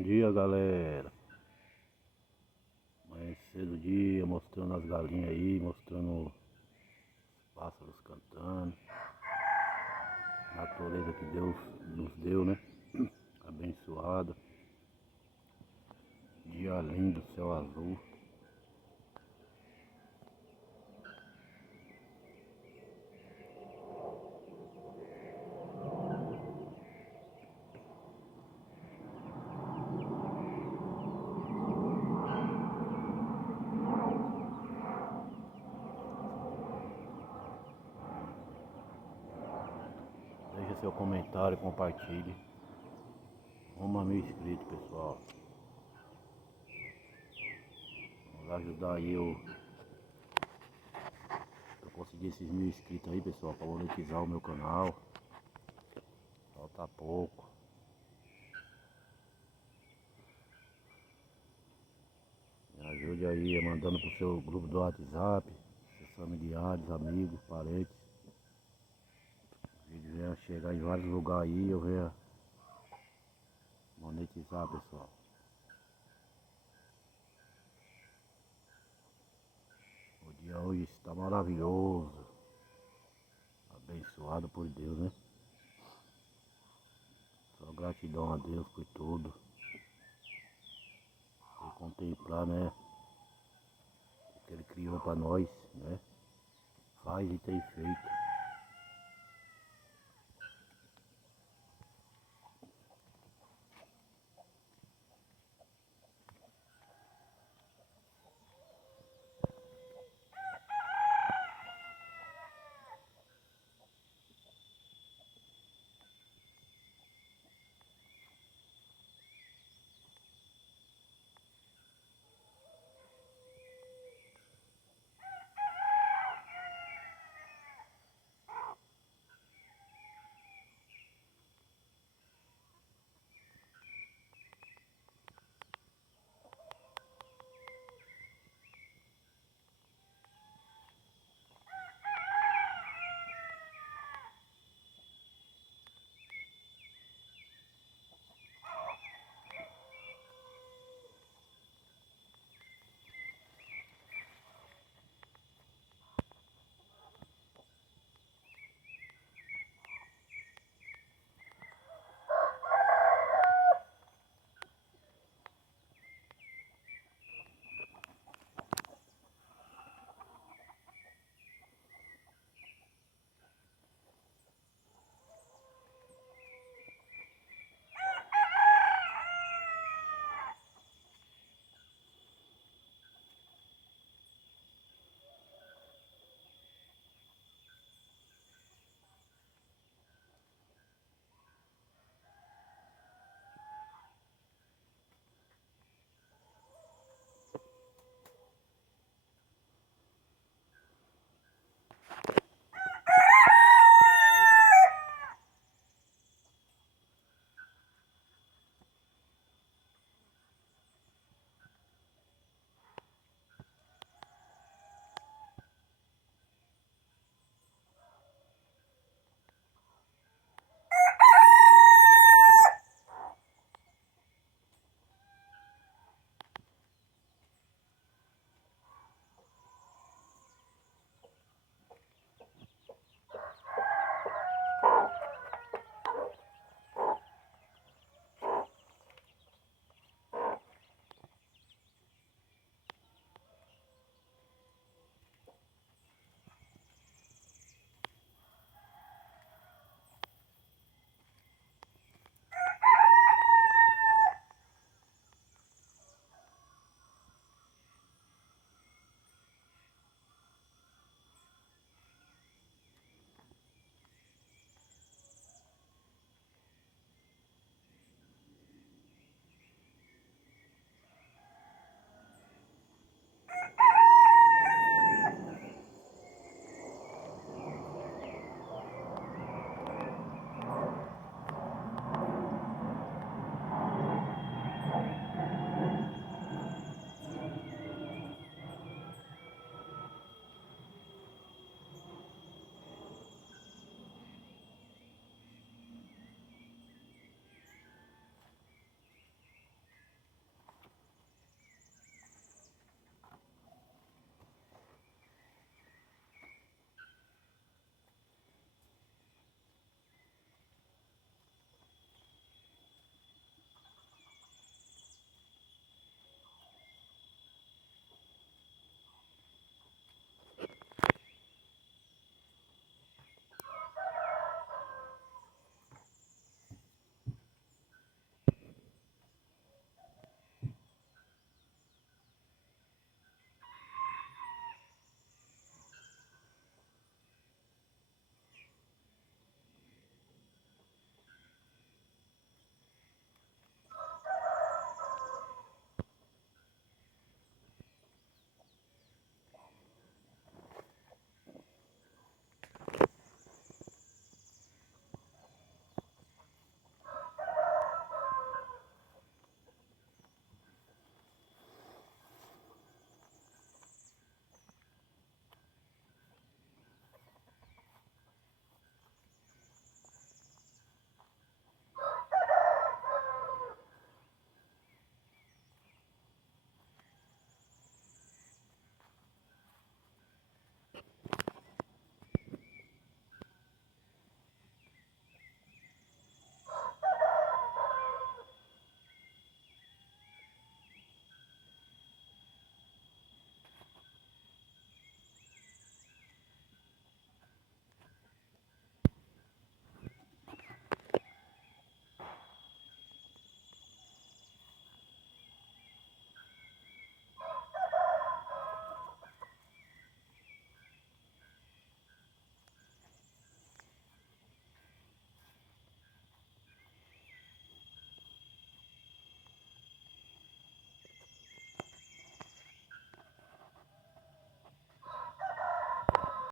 Bom dia, galera. Amanhecendo o dia, mostrando as galinhas aí, mostrando os pássaros cantando. A natureza que Deus nos deu, né? Abençoada. Dia lindo, céu azul. Deixa seu comentário, compartilhe. Rumo a 1000 inscritos, pessoal. Vamos ajudar aí eu conseguir esses 1000 inscritos aí, pessoal, para monetizar o meu canal. Falta pouco. Me ajude aí mandando pro seu grupo do WhatsApp, seus familiares, amigos, parentes. O vídeo venha chegar em vários lugares aí, eu venha monetizar, pessoal. O dia hoje está maravilhoso, abençoado por Deus, né? Só gratidão a Deus por tudo. E contemplar, né? O que Ele criou para nós, né? Faz e tem feito.